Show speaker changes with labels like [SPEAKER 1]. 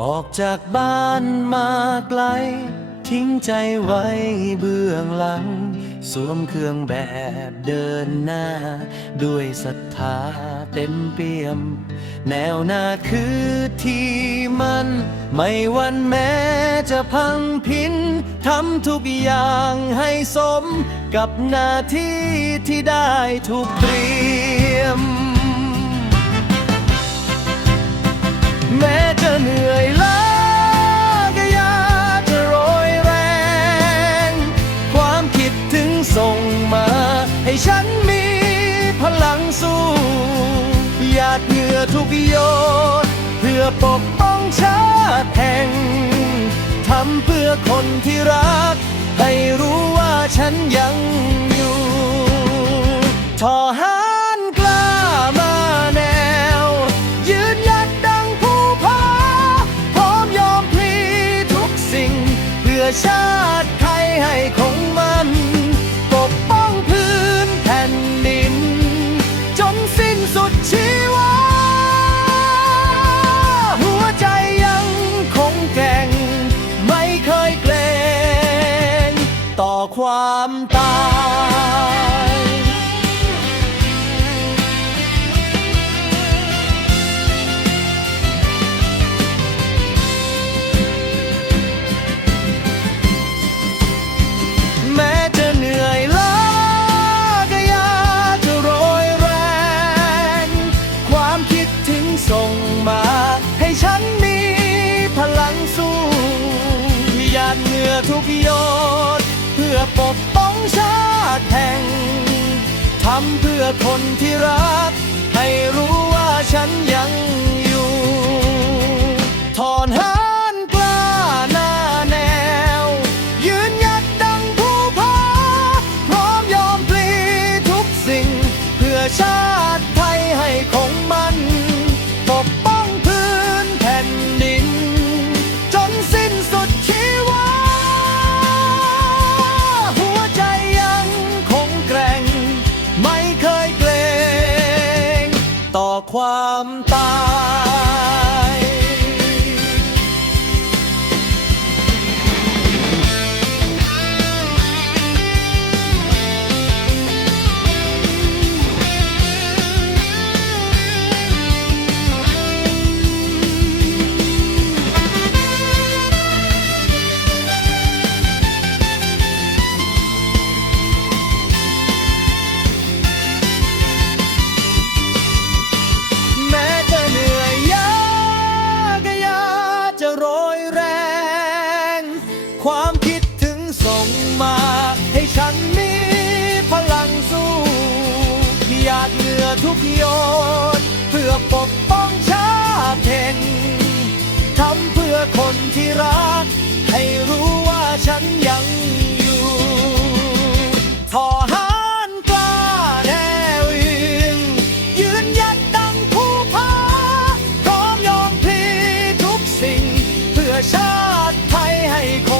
[SPEAKER 1] ออกจากบ้านมาไกล ทิ้งใจไว้เบื้องหลัง สวมเครื่องแบบเดินหน้า ด้วยศรัทธาเต็มเปี่ยม แนวหน้าคือที่มัน ไม่วันแม้จะพังพินทำทุกอย่างให้สม กับหน้าที่ที่ได้ถูกเตรียมแม้ ส่งมา ให้ฉันมีพลังสู้หยาดเหงื่อทุกหยดเพื่อปกป้องชาติแห่งทำเพื่อคนที่รัก ให้รู้ว่าฉันยังอยู่ทอหาร ความคิดถึงส่งมาให้ฉันมีพลังสู้หยาดเหงื่อทุกหย ปกป้องชาติแห่งทำเพื่อคนที่รัก ความตา ทุกหยดเพื่อปกป้องชาติแห่งทำเพื่อคนที่รัก ให้รู้ว่าฉันยังอยู่ทอหารกล้าแนวยืนยืนยัดดังผู้พาพร้อมยอมพลีทุกสิ่ง เพื่อชาติไทยให้คง